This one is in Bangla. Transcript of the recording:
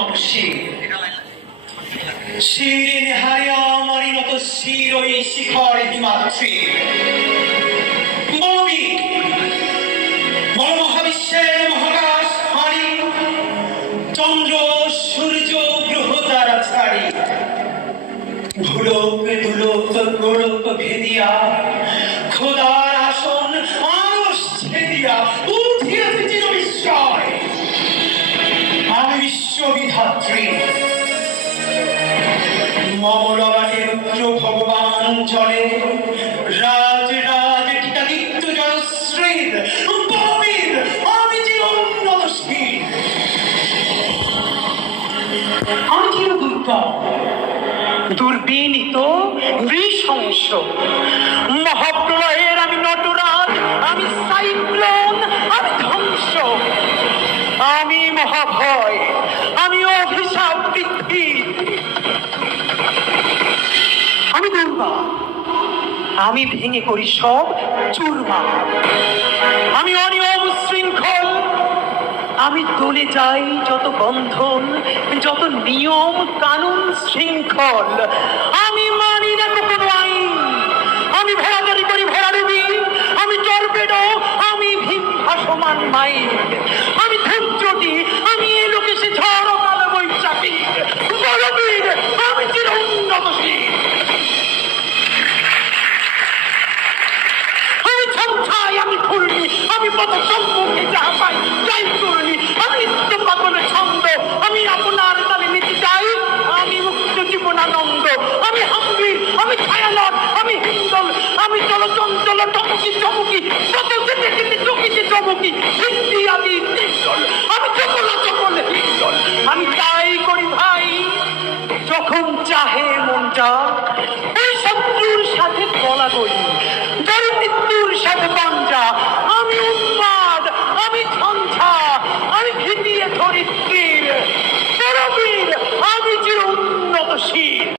নব শির শিরে নেহারে আমারই মতো শির ওই শিখর হিমাদ্রি বলবি বল মহাবিশ্বের মহাকাশ হারি চন্দ্র সূর্য গ্রহ তারা ছাড়ি ভুলোক দুলোক গোলক ভেদিয়া খোদার আসন আরশ ছেদিয়া উঠিয়াছে চির বিস্ময় আমি বিশ্ববিধাত্রী মমলবাটে রুদ্র ভগবান চলে রাজ রাজ টিকাদিত্য জনশ্রীর বলবীর আমি চিরন্নতশীল আমি চির দুর্গম দুর্বিনীত নৃশংস মহাপ্রলয়ের আমি নটরাজ আমি সাইক্লোন আমি ধ্বংস আমি মহাভয় আমি অভিশাপ বৃদ্ধি আমি দুর্গা আমি ভেঙে করি সব চুরমার আমি অনিয়ম শৃঙ্খল আমি দলে যাই যত বন্ধন যত নিয়ম কানুন শৃঙ্খল আমি মানি না কোনো আইন আমি ভেড়াদারি করি ভেড়া দেবী আমি টর্পেডো আমি ভীম ভাসমান মাইন আমি ধূমজ্যোতি আমি এ লোকেশে ঝড় কালো বৈশাখী বলবীর আমি চির উন্নতশীল আমি ছমছাই আমি ফুলনি আমি পথ সম্মুখে যাহা পাই যাই করনি আমি নিত্য পাগলের ছন্দ আমি আপনার তালে নীতি চাই আমি মুক্ত জীবনানন্দ আমি হাম্বির আমি ছায়ানট আমি হিন্দল আমি চলচঞ্চল টমকি চমকি কত যেতে যেতে চকিতে চমকি হিন্দি আদি তিনদল আমি চকল চকল হিন্দল আমি তাই করি ভাই যখন চাহে মনটা ওই শত্রুর সাথে গলা গলি